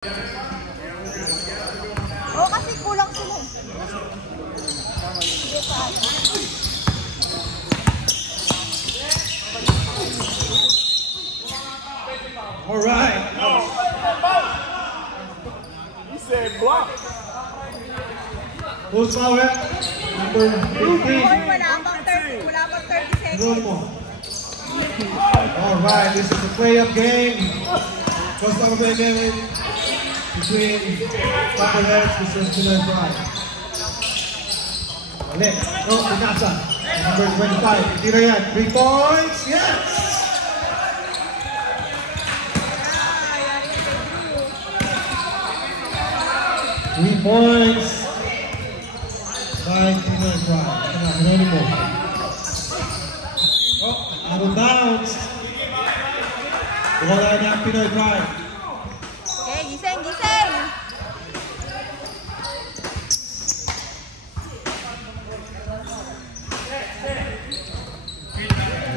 Oo, kasi kulang sila. Alright. He said block. Who's foul rep? Number 15. Wala pang 30 seconds. Alright, this is a play-up game. First time of the game between Copperheads versus Pinoy Pride. Ulit. Oh, Pinasa. Number 25. Tira yan. 3 points. Yes! Three points by Pinoy Pride. Pinoy mo. Oh, out of bounds. Wala na ang Pinoy Pride. Okay, gising, gising!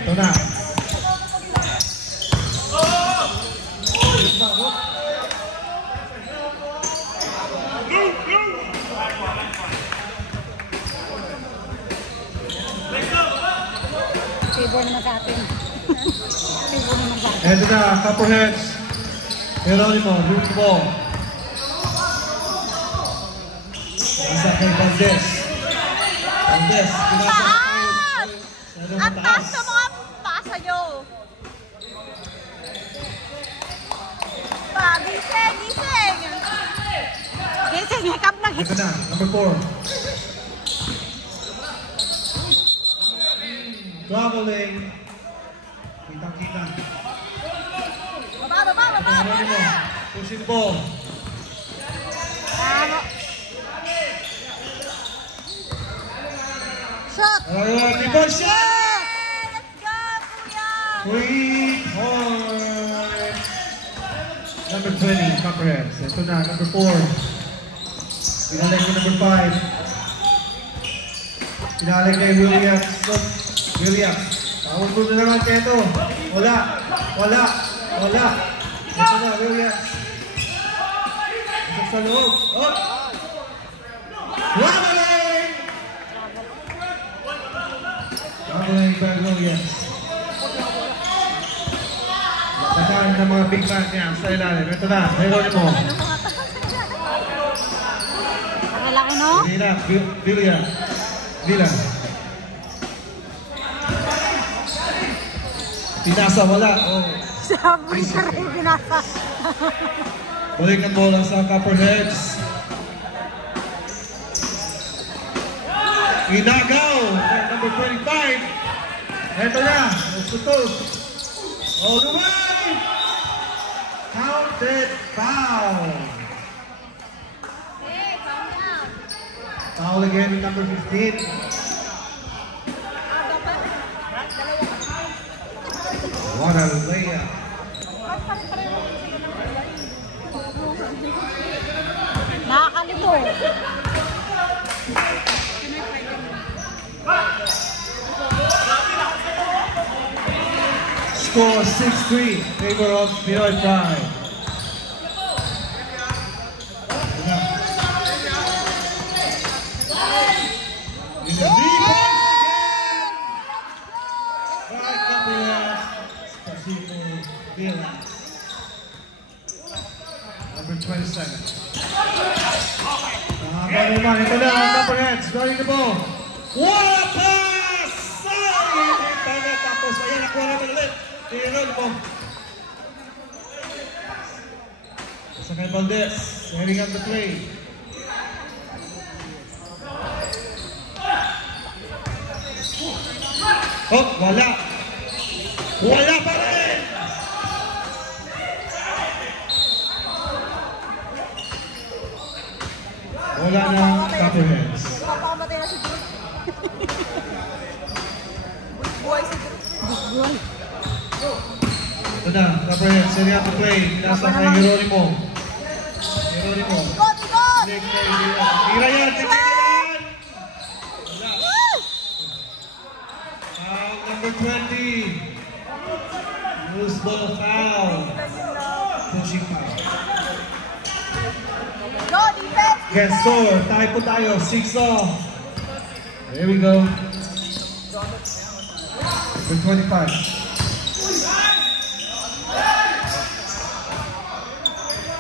Ito na. Favor naman sa atin. Favor naman sa atin. Ito na, Copperheads. Geronimo, root ball. Nasa kay Valdez. Valdez, pinasa Taas! kayo. Ang taas sa mga pasa nyo. Gising, gising! Gising, hikap na Ito hikap. na, number 4. Traveling. Kitang-kita. Baba. Geronimo, pushing the ball. Tama. Shot! Alright, people shot! Let's go, kuya! 3 points. Number 20, Copperheads. Ito na, number 4. Pinalag ko number 5. Pinalag kay Williams. Look, Williams. Tawag mo na naman kaya ito. Wala. Ito na, Williams. Ito sa loob. Oh! Traveling! Traveling by Williams. Patahan ng mga big man niya sa ilalim. Ito na, meron mo. Ang laki, no? Hindi na, Villa. Pinasa, wala. Oh. Sabi sa rin binasa. Balik ang bola sa Copperheads. Inagaw, number 25. Ito na, Sutos. All the way! Counted foul. Hey, calm down. Foul again in number 15. What a layup. Nakakalito. Score 6-3, favor of Pinoy Pride. In the rebound again by Copperheads, Spasibo Villa. Number 27. Naman, ito na ang Copperheads, running the ball. What a pass! Sayang! Tapos, ayan, nakuha naman ulit. Tingnan mo. Sa kay Valdez, setting up the play. Oh, wala. Wala pa rin! Wala na Copperheads. Mapakamatay na si Drew. Buhay si Drew. Buhay. Ito na, Copperheads, setting up the play. Pinasa kay Geronimo. Ikot! Tira yan! Number 20. Loose ball foul. Pushing foul. Guess score. Tayo po tayo. 6-all. There we go. Number 25.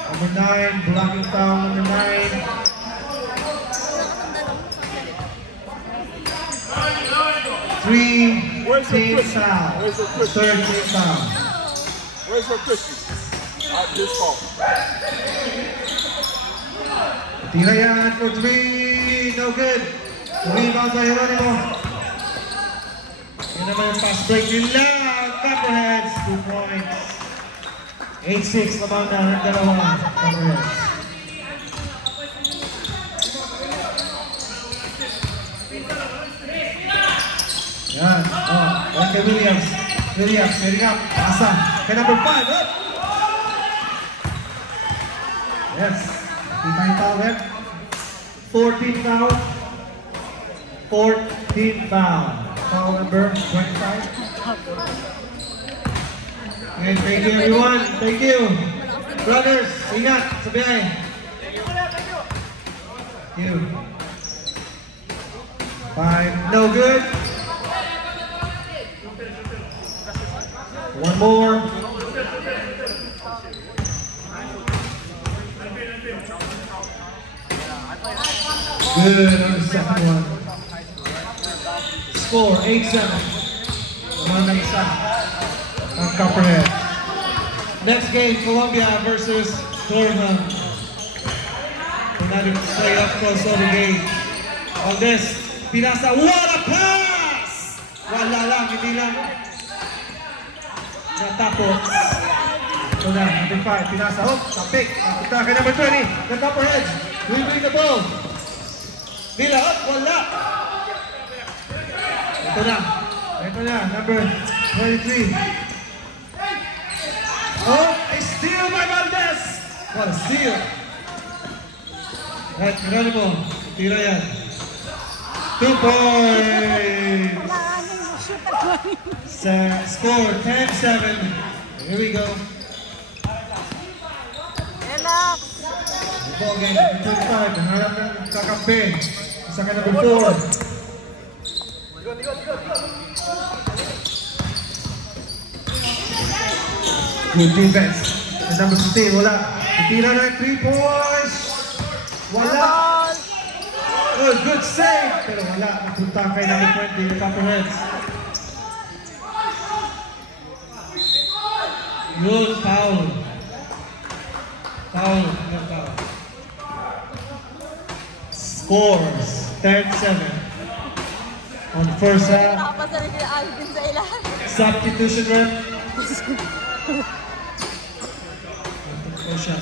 Number 9, blocking foul. Number 9. Three team foul. Third team foul. Where's her Christian? This fall. Tira yan for 3. No good. Rebound by Geronimo. Yan naman yung fast break nila. Copperheads. 2 points. 8-6 naman na ng dalawa. Copperheads. Yan. Oh, Wendell Williams. Williams, setting up. Asa. Kay number 5. Up. Yes. Kita yung foul rep. 14 foul. 14 foul. Foul number 25. And thank you everyone. Thank you. Brothers, ingat sa biyahe. Thank you. 5, no good. One more. Good on the second one. Score 8-7. Naman ng isa ang Copperhead. Next game, Columbia versus Durham. Another playoff crossover game. On this, Pinasa, what a pass! Wala lang, hindi lang. Natapos. Ito na, number 5, Pinasa, oh, tapik. Punta kay number 20, the Copperheads. We bring the ball. Nila, oh, wala. Ito na, number 23. Oh, a steal by Valdez. What a steal. Right, Geronimo, tira yan. 2 points. Score 10-7. Here we go. Relax. Ball game, number 25. Naharap ng kakampi. Isa ka number 4. Good defense. And number 15, wala. Tira na 3 points. Wala. Oh, good save. Pero wala. Napunta kay number 20, the Copperheads. Good foul. Foul. Good foul. Scores 10-7 on the first half. Substitution rep. First shot.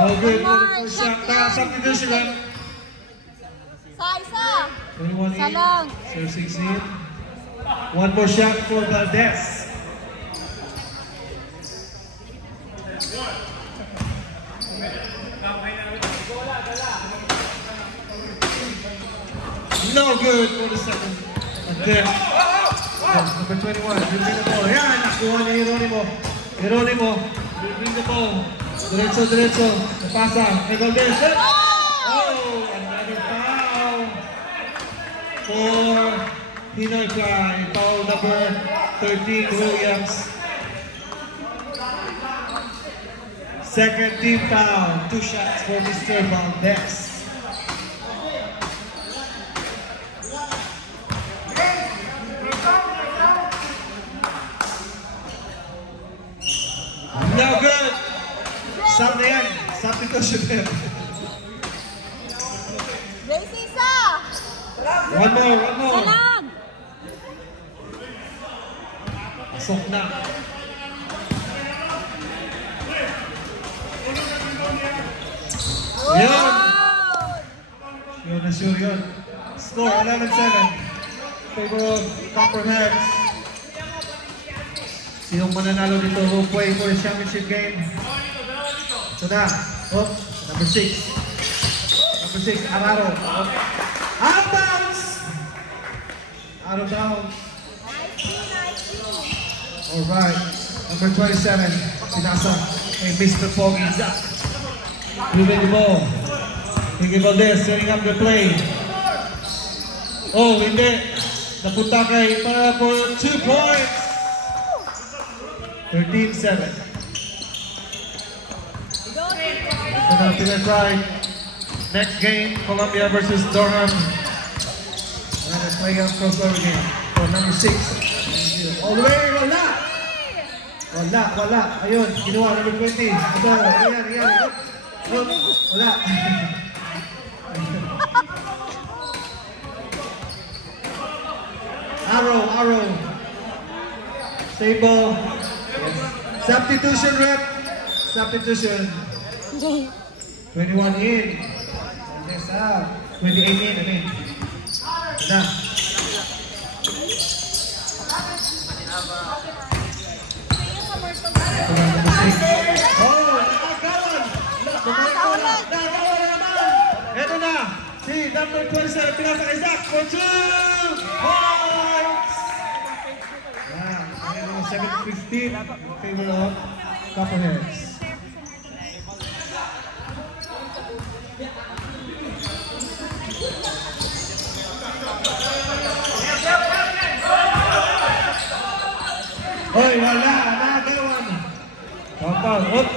No good for the first shot. Substitution rep. 21-8, so 16. One more shot for Valdez. No good for the second attempt. Number 21, dribbling the ball. Yan, nakuha ni Geronimo. Geronimo, dribbling the ball. Diretso. Napasa. Kay Valdez. Oh, another foul. For Pinoy Fly. Foul number 13, Williams. Second team foul. 2 shots for Mr. Valdez. No good. Stop na yan. Substitution yan. One more. Pasok na. Yun. Sure yun. Score 11-7. Favor of Copperheads. Sinong mananalo dito will play for the championship game? Ito na. Oh, number 6. Araro. Oh. Out of bounds! Out of bounds. Alright. Number 27. Pinasa kay Mr. Foggy Zach. Moving the ball. Thinking about this. Setting up the play. Oh, hindi. Napunta kay para for 2 points. 13-7. Right. Next game, Columbia versus Durham. And let's play a crossover game for number 6. All the way, wala! Wala. Ayun, kinuha, number 20. Ito, ayan. Wala. Arrow. Stable. Substitution rep. Substitution. 21 in. Yes, 28 in, I mean. Na. Nakagawan naman. Ito na. Si number 27, pinasa kay Zach for 2 points. Yeah, 7-15 in favor of Copperheads. Hoy, wala, nagawan. Countdown, up.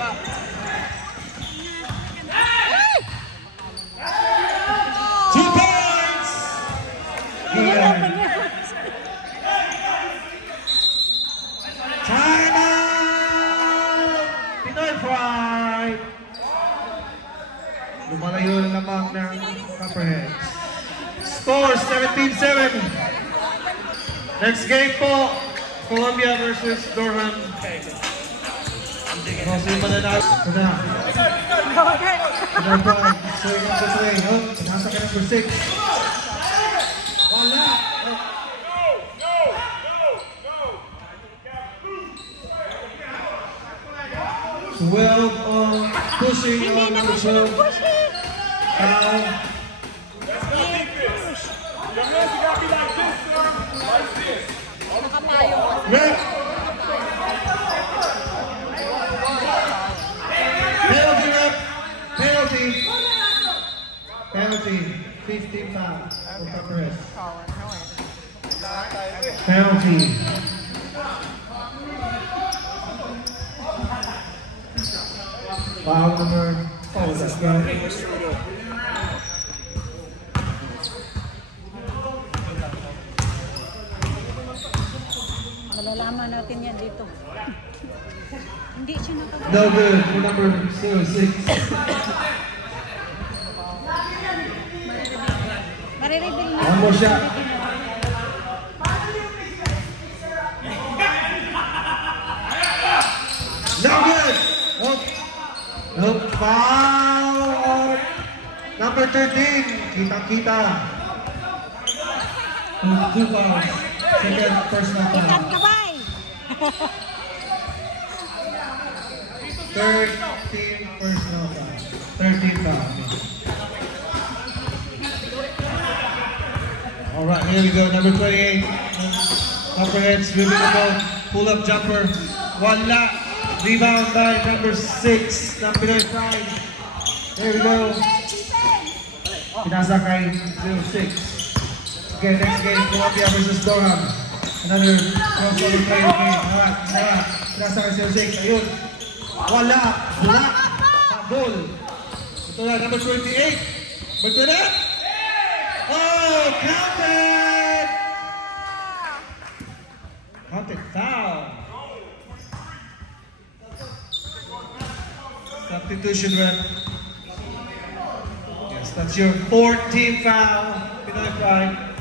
Lumalayo na lamang ng Copperheads. Score 17-7. Next game po, Columbia versus Durham. Kasi yung mananalo. Ito na. Number 5. Swing up this way. Nasa ka number 6. Wala. 12 on pushing on the show. Rep. Penalty rep. Penalty. 15 foul. Penalty. Foul number, what was that, Malalaman natin yan dito. Hindi siya nakagawa. No good for number 06. Marireveal na. One more shot. No good! Nope, foul! Number 13, kita-kita. 2 fouls. Second personal foul. Ikan kabay! 13 personal foul. 13 foul. Alright, here we go. Number 28. Copperheads moving the ball. Pull up jumper. Wala. Rebound by number 6, number 5. There we go. Pinasa kay 06. Okay, next game, Columbia versus Durham. Another crossover player game. Alright. Pinasa kay 06. Ayun. Wala. Black. Tabol. Ito na, number 28. Ba't na? Oh, counted! Counted foul. Substitution rep. Yes, that's your 14th foul. Pinoy Pride.